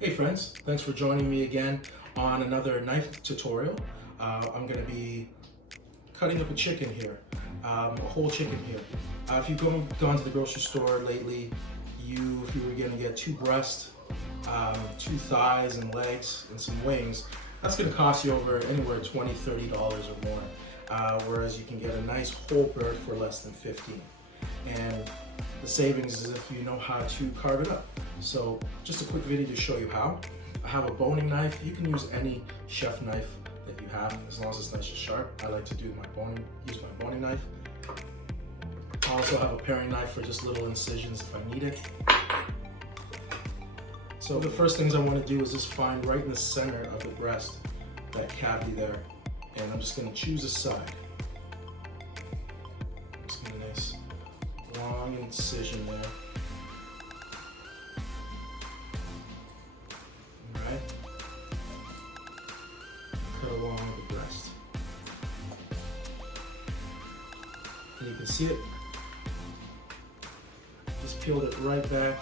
Hey friends, thanks for joining me again on another knife tutorial. I'm going to be cutting up a chicken here, a whole chicken here. If you've gone to the grocery store lately, if you were going to get two breasts, two thighs and legs and some wings, that's going to cost you over anywhere $20, $30 or more, whereas you can get a nice whole bird for less than $15. And the savings is if you know how to carve it up. So just a quick video to show you how. I have a boning knife. You can use any chef knife that you have as long as it's nice and sharp. I like to use my boning knife. I also have a paring knife for just little incisions if I need it. So the first things I want to do is just find right in the center of the breast, that cavity there, and I'm just going to choose a side. Just get a nice long incision there. Alright. Cut along the breast. And you can see it. Just peeled it right back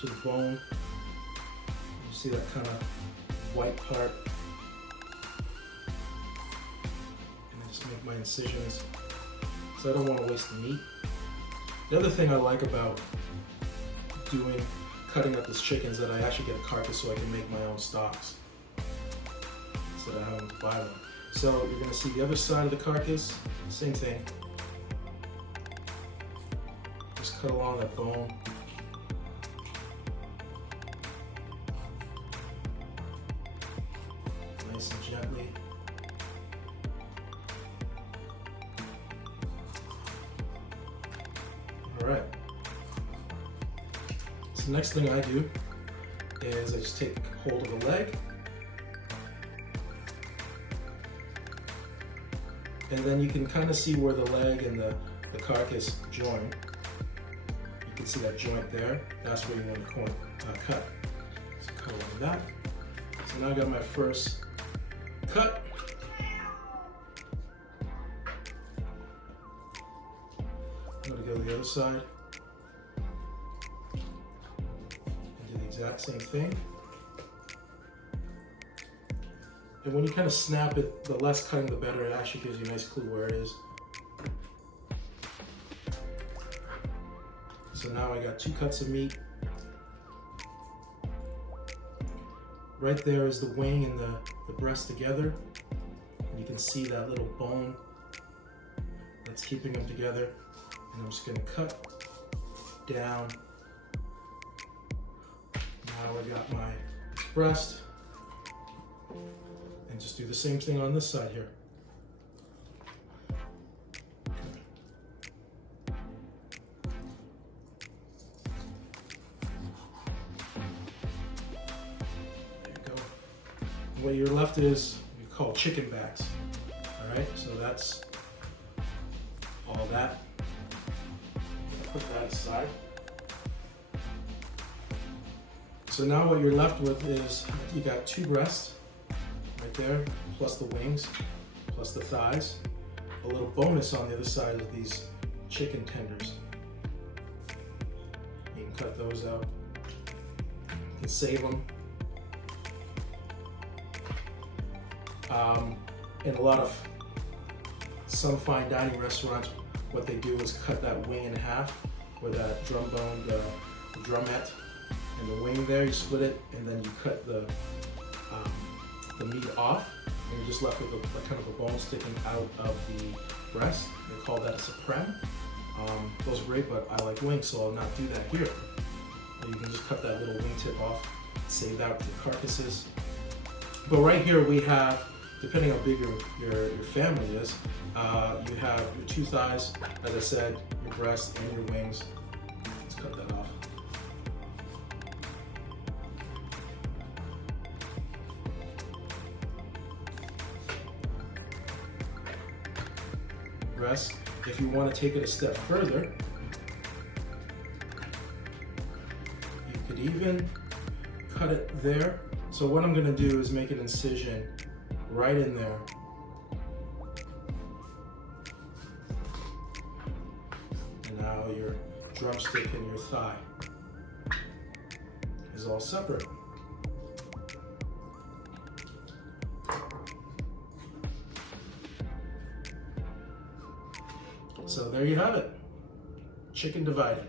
to the bone. You see that kind of white part. And I just make my incisions so I don't want to waste the meat. The other thing I like about cutting up this chicken is that I actually get a carcass so I can make my own stocks instead of having to buy them. So you're going to see the other side of the carcass, same thing. Just cut along that bone. Nice and gently. Alright, so the next thing I do is I just take hold of the leg, and then you can kind of see where the leg and the carcass join. You can see that joint there, that's where you want to cut. So cut along that. So now I got my first cut. I'm going to go to the other side and do the exact same thing. And when you kind of snap it, the less cutting the better. It actually gives you a nice clue where it is. So now I got two cuts of meat. Right there is the wing and the breast together. And you can see that little bone that's keeping them together. And I'm just going to cut down. Now I got my breast. And just do the same thing on this side here. There you go. And what you're left is we call chicken backs. Alright, so that's all that. Put that aside. So now what you're left with is you got two breasts right there, plus the wings, plus the thighs. A little bonus on the other side of these chicken tenders. You can cut those out. You can save them. In some fine dining restaurants, what they do is cut that wing in half, where that drum bone, the drumette, and the wing there, you split it, and then you cut the meat off, and you're just left with a kind of a bone sticking out of the breast. They call that a seperate. Those are great, but I like wings, so I'll not do that here. You can just cut that little wing tip off, save that for the carcasses. But right here we have, depending how big your family is, you have your two thighs, as I said, your breast and your wings. Let's cut that off. Breast. If you want to take it a step further, you could even cut it there. So what I'm going to do is make an incision right in there. And now your drumstick and your thigh is all separate. So there you have it. Chicken dividing.